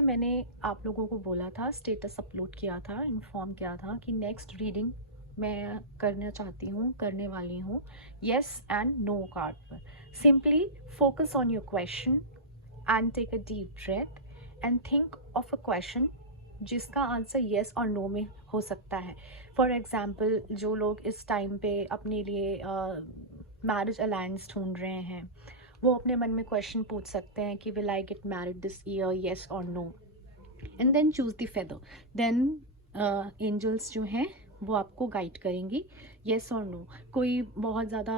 मैंने आप लोगों को बोला था, स्टेटस अपलोड किया था, इन्फॉर्म किया था कि नेक्स्ट रीडिंग मैं करना चाहती हूँ, करने वाली हूँ येस एंड नो कार्ड पर। Simply focus on your question and take a deep breath and think of a question जिसका आंसर येस और नो में हो सकता है। फॉर एग्ज़ाम्पल, जो लोग इस टाइम पे अपने लिए मैरिज अलायंस ढूंढ रहे हैं, वो अपने मन में क्वेश्चन पूछ सकते हैं कि will I get married this year, yes और no, and then choose the feather. Then angels जो हैं वो आपको गाइड करेंगी येस और नो। कोई बहुत ज़्यादा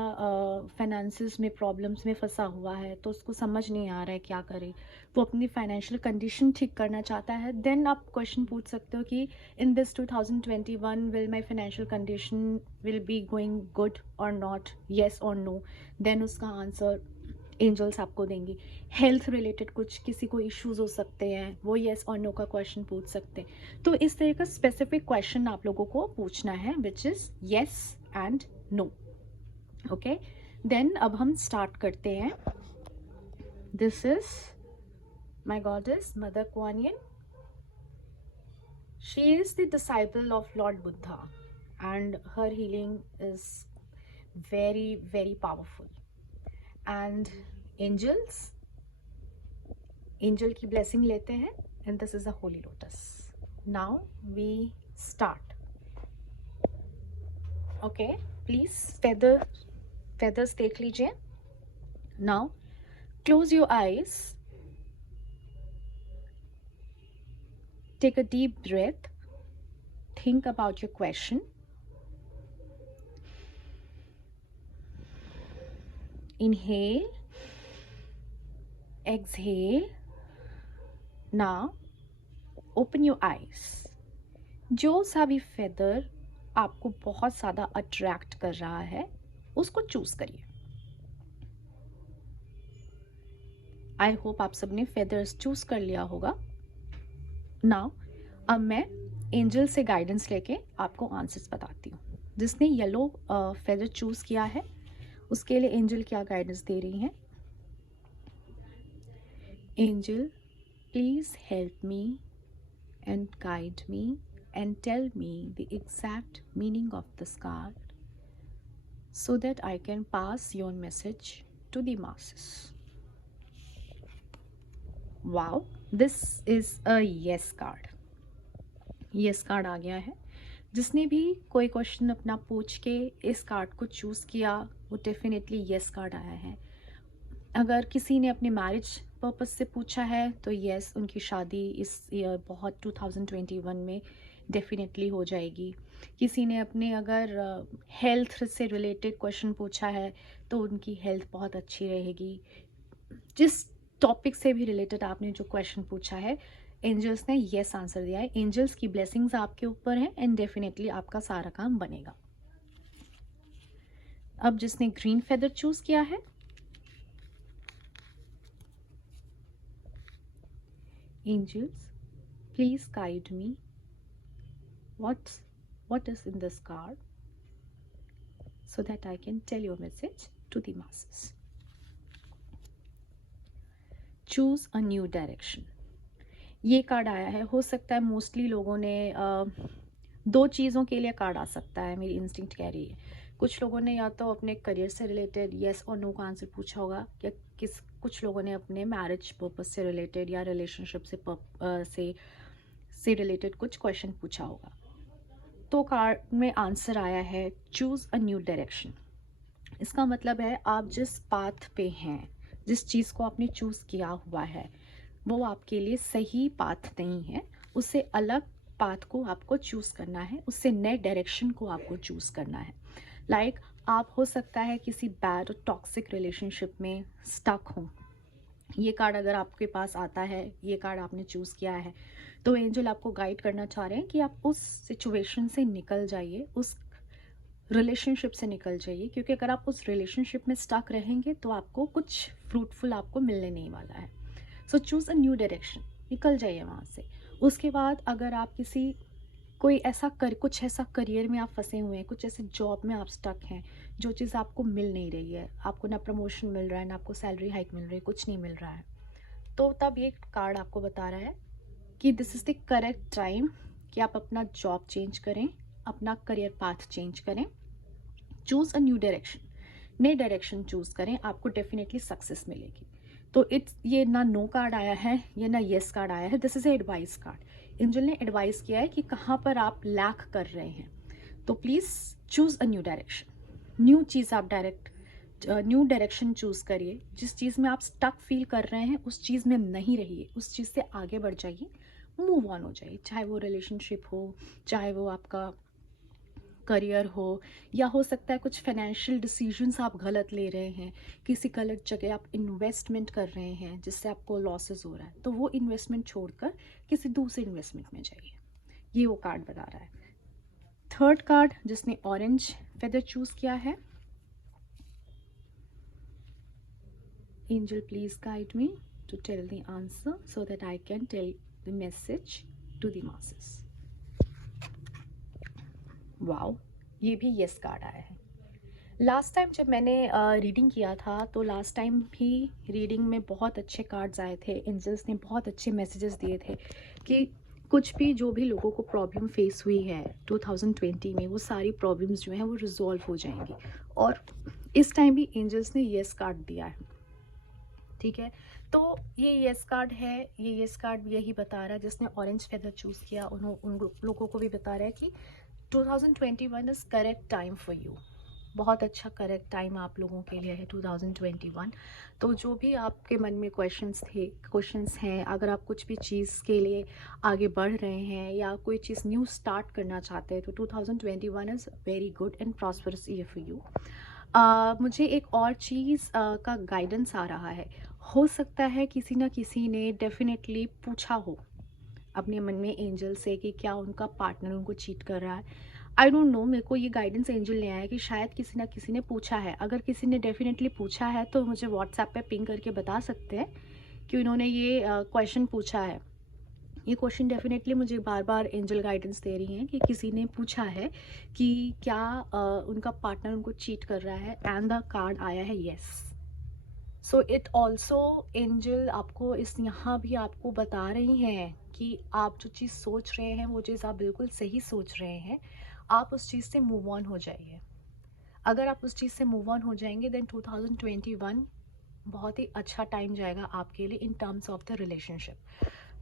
फाइनेंसिस में प्रॉब्लम्स में फंसा हुआ है तो उसको समझ नहीं आ रहा है क्या करे, वो अपनी फाइनेंशियल कंडीशन ठीक करना चाहता है, देन आप क्वेश्चन पूछ सकते हो कि in this 2021 will my financial condition will be going good और नॉट, येस और नो। देन उसका आंसर एंजल्स आपको देंगी। हेल्थ रिलेटेड कुछ किसी को इश्यूज हो सकते हैं, वो येस और नो का क्वेश्चन पूछ सकते हैं। तो इस तरह का स्पेसिफिक क्वेश्चन आप लोगों को पूछना है which is yes and no. Okay, then अब हम स्टार्ट करते हैं। This is my goddess mother Kuan Yin. She is the disciple of lord Buddha and her healing is very very powerful. And angels, angel की blessing लेते हैं and this is a holy lotus. Now we start. Okay, please feathers देख लीजिए। Now close your eyes, take a deep breath, think about your question, inhale, exhale. Now open your eyes. जो सा भी feather आपको बहुत ज़्यादा attract कर रहा है उसको चूज करिए। आई होप आप सबने फेदर्स चूज कर लिया होगा। नाउ अब मैं एंजल से गाइडेंस लेके आपको आंसर्स बताती हूँ। जिसने येलो फेदर चूज किया है उसके लिए एंजल क्या गाइडेंस दे रही हैं। Angel, please help me and guide me and tell me the exact meaning of this card so that I can pass your message to the masses. Wow, this is a yes card. yes card आ गया है। जिसने भी कोई question अपना पूछ के इस card को चूज़ किया वो डेफिनेटली yes कार्ड आया है। अगर किसी ने अपने मैरिज पर्पस से पूछा है तो यस, उनकी शादी इस ईयर बहुत 2021 में डेफिनेटली हो जाएगी। किसी ने अपने अगर हेल्थ से रिलेटेड क्वेश्चन पूछा है तो उनकी हेल्थ बहुत अच्छी रहेगी। जिस टॉपिक से भी रिलेटेड आपने जो क्वेश्चन पूछा है, एंजल्स ने यस आंसर दिया है। एंजल्स की ब्लेसिंग्स आपके ऊपर हैं एंड डेफिनेटली आपका सारा काम बनेगा। अब जिसने ग्रीन फेदर चूज किया है, angels, please guide me. What is in this card so that I can tell your message to the masses. Choose a new direction. ये कार्ड आया है। हो सकता है मोस्टली लोगों ने दो चीज़ों के लिए कार्ड आ सकता है, मेरी इंस्टिंक्ट कह रही है। कुछ लोगों ने या तो अपने करियर से रिलेटेड येस और नो का आंसर पूछा होगा, या कुछ लोगों ने अपने मैरिज पर्पस से रिलेटेड या रिलेशनशिप से रिलेटेड कुछ क्वेश्चन पूछा होगा। तो कार्ड में आंसर आया है चूज़ अ न्यू डायरेक्शन। इसका मतलब है आप जिस पाथ पे हैं, जिस चीज़ को आपने चूज़ किया हुआ है वो आपके लिए सही पाथ नहीं है। उससे अलग पाथ को आपको चूज़ करना है, उससे नए डायरेक्शन को आपको चूज़ करना है। लाइक आप हो सकता है किसी बैड और टॉक्सिक रिलेशनशिप में स्टक हो। ये कार्ड अगर आपके पास आता है, ये कार्ड आपने चूज़ किया है, तो एंजल आपको गाइड करना चाह रहे हैं कि आप उस सिचुएशन से निकल जाइए, उस रिलेशनशिप से निकल जाइए। क्योंकि अगर आप उस रिलेशनशिप में स्टक रहेंगे तो आपको कुछ फ्रूटफुल आपको मिलने नहीं वाला है। सो चूज़ अ न्यू डायरेक्शन, निकल जाइए वहाँ से। उसके बाद अगर आप कुछ ऐसा करियर में आप फंसे हुए हैं, कुछ ऐसे जॉब में आप स्टक हैं, जो चीज़ आपको मिल नहीं रही है, आपको ना प्रमोशन मिल रहा है, ना आपको सैलरी हाइक मिल रही है, कुछ नहीं मिल रहा है, तो तब ये कार्ड आपको बता रहा है कि this is the correct time कि आप अपना जॉब चेंज करें, अपना करियर पाथ चेंज करें, चूज़ अ न्यू डायरेक्शन, नए डायरेक्शन चूज़ करें, आपको डेफिनेटली सक्सेस मिलेगी। तो इट्स ये ना नो कार्ड आया है या ना येस कार्ड आया है, this is a advice card. Angel ने एडवाइस किया है कि कहाँ पर आप लैक कर रहे हैं, तो please choose a new direction, new चीज़ आप न्यू डायरेक्शन चूज़ करिए। जिस चीज़ में आप स्टक फील कर रहे हैं उस चीज़ में नहीं रहिए, उस चीज़ से आगे बढ़ जाइए, मूव ऑन हो जाइए, चाहे वो रिलेशनशिप हो, चाहे वो आपका करियर हो, या हो सकता है कुछ फाइनेंशियल डिसीजंस आप गलत ले रहे हैं, किसी गलत जगह आप इन्वेस्टमेंट कर रहे हैं जिससे आपको लॉसेस हो रहा है, तो वो इन्वेस्टमेंट छोड़कर किसी दूसरे इन्वेस्टमेंट में जाइए। ये वो कार्ड बता रहा है। थर्ड कार्ड जिसने ऑरेंज फेदर चूज किया है, angel please guide me to tell the answer so that I can tell the message to the masses. Wow, ये भी येस कार्ड आया है। लास्ट टाइम जब मैंने रीडिंग किया था तो लास्ट टाइम भी रीडिंग में बहुत अच्छे कार्ड्स आए थे, एंजल्स ने बहुत अच्छे मैसेजेस दिए थे कि कुछ भी जो भी लोगों को प्रॉब्लम फेस हुई है 2020 में, वो सारी प्रॉब्लम्स जो हैं वो रिजॉल्व हो जाएंगी। और इस टाइम भी एंजल्स ने येस कार्ड दिया है, ठीक है। तो ये येस कार्ड है, ये येस कार्ड यही बता रहा है, जिसने ऑरेंज फेदर चूज़ किया उन लोगों को भी बता रहा है कि 2021 is correct time for you. बहुत अच्छा करेक्ट टाइम आप लोगों के लिए है 2021। तो जो भी आपके मन में क्वेश्चंस हैं, अगर आप कुछ भी चीज़ के लिए आगे बढ़ रहे हैं या कोई चीज़ न्यू स्टार्ट करना चाहते हैं, तो 2021 is very good and prosperous year for you. मुझे एक और चीज़ का गाइडेंस आ रहा है। हो सकता है किसी ना किसी ने डेफिनेटली पूछा हो अपने मन में एंजल से कि क्या उनका पार्टनर उनको चीट कर रहा है। आई डोंट नो, मेरे को ये गाइडेंस एंजल ले आया है कि शायद किसी ना किसी ने पूछा है। अगर किसी ने डेफिनेटली पूछा है तो मुझे व्हाट्सएप पे पिंग करके बता सकते हैं कि उन्होंने ये क्वेश्चन पूछा है। ये क्वेश्चन डेफिनेटली मुझे बार बार एंजल गाइडेंस दे रही हैं कि किसी ने पूछा है कि क्या उनका पार्टनर उनको चीट कर रहा है, एंड द कार्ड आया है yes. So it also angel आपको इस यहाँ भी आपको बता रही हैं कि आप जो चीज़ सोच रहे हैं वो चीज़ आप बिल्कुल सही सोच रहे हैं, आप उस चीज़ से मूव ऑन हो जाइए। अगर आप उस चीज़ से मूव ऑन हो जाएंगे देन 2021 बहुत ही अच्छा टाइम जाएगा आपके लिए in terms of the relationship.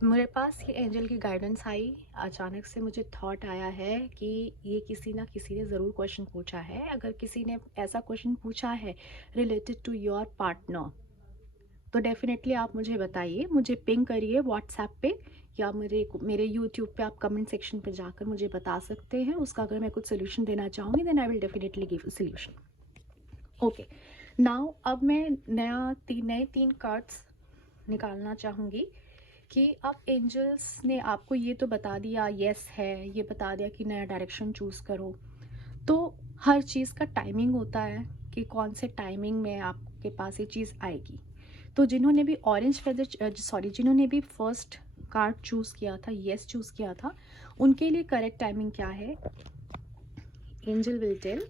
मेरे पास ये एंजल की गाइडेंस आई, अचानक से मुझे थॉट आया है कि ये किसी ना किसी ने ज़रूर क्वेश्चन पूछा है। अगर किसी ने ऐसा क्वेश्चन पूछा है रिलेटेड टू योर पार्टनर, तो डेफिनेटली आप मुझे बताइए, मुझे पिंग करिए व्हाट्सएप पे, या मेरे यूट्यूब पे आप कमेंट सेक्शन पे जाकर मुझे बता सकते हैं। उसका अगर मैं कुछ सोल्यूशन देना चाहूँगी then I will definitely give a solution. Okay, now अब मैं नए तीन कार्ड्स निकालना चाहूँगी कि अब एंजल्स ने आपको ये तो बता दिया येस है, ये बता दिया कि नया डायरेक्शन चूज़ करो। तो हर चीज़ का टाइमिंग होता है कि कौन से टाइमिंग में आपके पास ये चीज़ आएगी। तो जिन्होंने भी जिन्होंने भी फर्स्ट कार्ड चूज़ किया था, येस चूज़ किया था, उनके लिए करेक्ट टाइमिंग क्या है, angel will tell.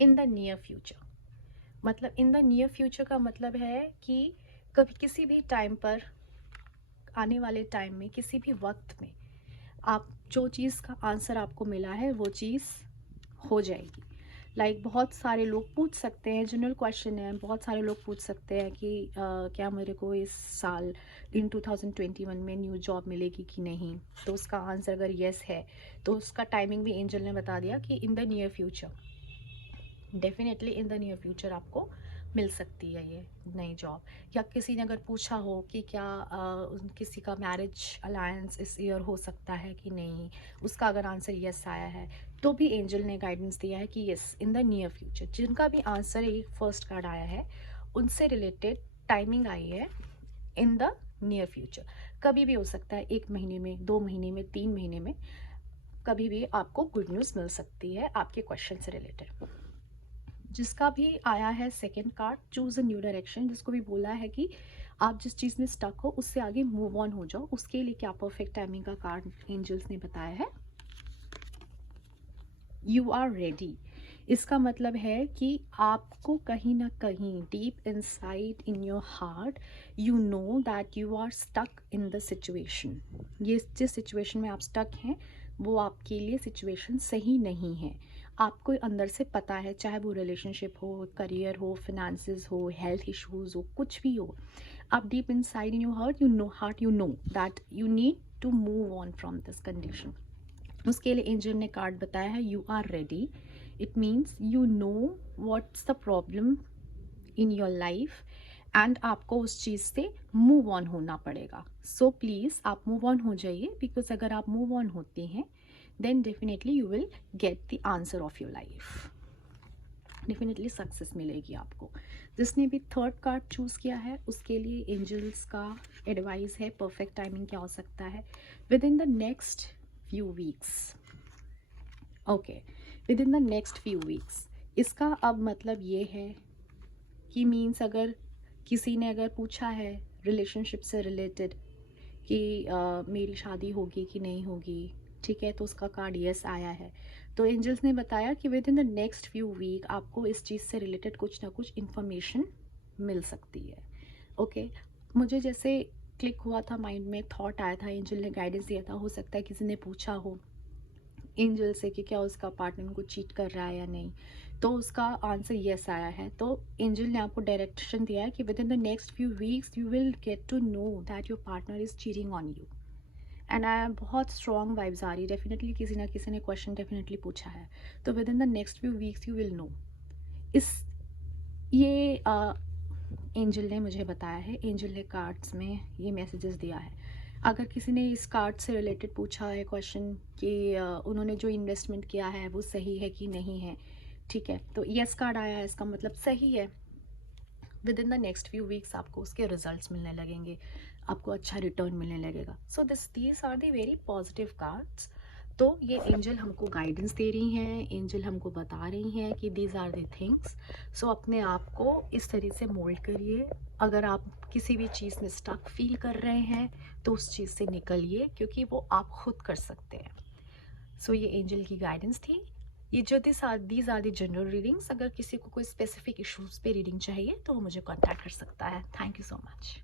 In the near future, मतलब इन द नियर फ्यूचर का मतलब है कि कभी किसी भी टाइम पर, आने वाले टाइम में, किसी भी वक्त में आप जो चीज़ का आंसर आपको मिला है वो चीज़ हो जाएगी। बहुत सारे लोग पूछ सकते हैं, जनरल क्वेश्चन है, बहुत सारे लोग पूछ सकते हैं कि क्या मेरे को इस साल इन 2021 में न्यू जॉब मिलेगी कि नहीं। तो उसका आंसर अगर येस है तो उसका टाइमिंग भी एंजल ने बता दिया कि इन the near future, definitely in the near future आपको मिल सकती है ये नई जॉब। या किसी ने अगर पूछा हो कि क्या किसी का मैरिज अलायंस इस ईयर हो सकता है कि नहीं, उसका अगर आंसर यस आया है तो भी एंजल ने गाइडेंस दिया है कि yes in the near future. जिनका भी आंसर एक फर्स्ट कार्ड आया है उनसे रिलेटेड टाइमिंग आई है इन द नियर फ्यूचर। कभी भी हो सकता है, 1 महीने में, 2 महीने में, 3 महीने में, कभी भी आपको गुड न्यूज़ मिल सकती है आपके क्वेश्चन से रिलेटेड। जिसका भी आया है second card choose a new direction, जिसको भी बोला है कि आप जिस चीज़ में स्टक हो उससे आगे मूव ऑन हो जाओ, उसके लिए क्या परफेक्ट टाइमिंग का कार्ड एंजल्स ने बताया है, यू आर रेडी। इसका मतलब है कि आपको कहीं ना कहीं deep inside in your heart you know that you are stuck in the situation. ये जिस सिचुएशन में आप स्टक हैं वो आपके लिए सिचुएशन सही नहीं है। आपको अंदर से पता है, चाहे वो रिलेशनशिप हो, करियर हो, फिनेंसेस हो, हेल्थ इश्यूज हो, कुछ भी हो, आप deep inside in your heart you know that you need to move on from this condition. उसके लिए एंजल ने कार्ड बताया है you are ready. It means you know what's the problem in your life and आपको उस चीज़ से move on होना पड़ेगा। सो प्लीज़ आप मूव ऑन हो जाइए, बिकॉज अगर आप मूव ऑन होते हैं then definitely you will get the answer of your life. Definitely success मिलेगी आपको। जिसने भी थर्ड कार्ड चूज़ किया है उसके लिए एंजल्स का एडवाइस है परफेक्ट टाइमिंग क्या हो सकता है with in the next few weeks. Okay, with in the next few weeks, इसका अब मतलब ये है कि मीन्स अगर किसी ने अगर पूछा है रिलेशनशिप से रिलेटेड कि मेरी शादी होगी कि नहीं होगी, ठीक है, तो उसका कार्ड यस आया है। तो एंजल्स ने बताया कि within the next few week आपको इस चीज़ से रिलेटेड कुछ ना कुछ इन्फॉर्मेशन मिल सकती है। ओके, मुझे जैसे क्लिक हुआ था माइंड में, थॉट आया था, एंजल ने गाइडेंस दिया था, हो सकता है किसी ने पूछा हो एंजल से कि क्या उसका पार्टनर को चीट कर रहा है या नहीं, तो उसका आंसर यस आया है। तो एंजल ने आपको डायरेक्शन दिया है कि within the next few weeks you will get to know that your partner is cheating on you. And I बहुत स्ट्रॉन्ग वाइब्स आ रही, डेफिनेटली किसी ना किसी ने क्वेश्चन डेफिनेटली पूछा है। तो within the next few weeks you will know. इस ये एंजल ने मुझे बताया है, एंजल ने कार्ड्स में ये मैसेजेस दिया है। अगर किसी ने इस कार्ड से रिलेटेड पूछा है क्वेश्चन कि उन्होंने जो इन्वेस्टमेंट किया है वो सही है कि नहीं है, ठीक है, तो यस कार्ड आया है, इसका मतलब सही है। With in the next few weeks आपको उसके रिजल्ट्स मिलने लगेंगे, आपको अच्छा रिटर्न मिलने लगेगा। So these are the very positive cards. तो ये एंजल हमको गाइडेंस दे रही हैं, एंजल हमको बता रही हैं कि दीज आर दी थिंग्स। सो अपने आप को इस तरह से मोल्ड करिए। अगर आप किसी भी चीज़ में स्टक फील कर रहे हैं तो उस चीज़ से निकलिए, क्योंकि वो आप खुद कर सकते हैं। सो ये एंजल की गाइडेंस थी। ये जो these are the general readings. अगर किसी को कोई स्पेसिफिक इश्यूज़ पे रीडिंग चाहिए तो वो मुझे कॉन्टैक्ट कर सकता है। Thank you so much.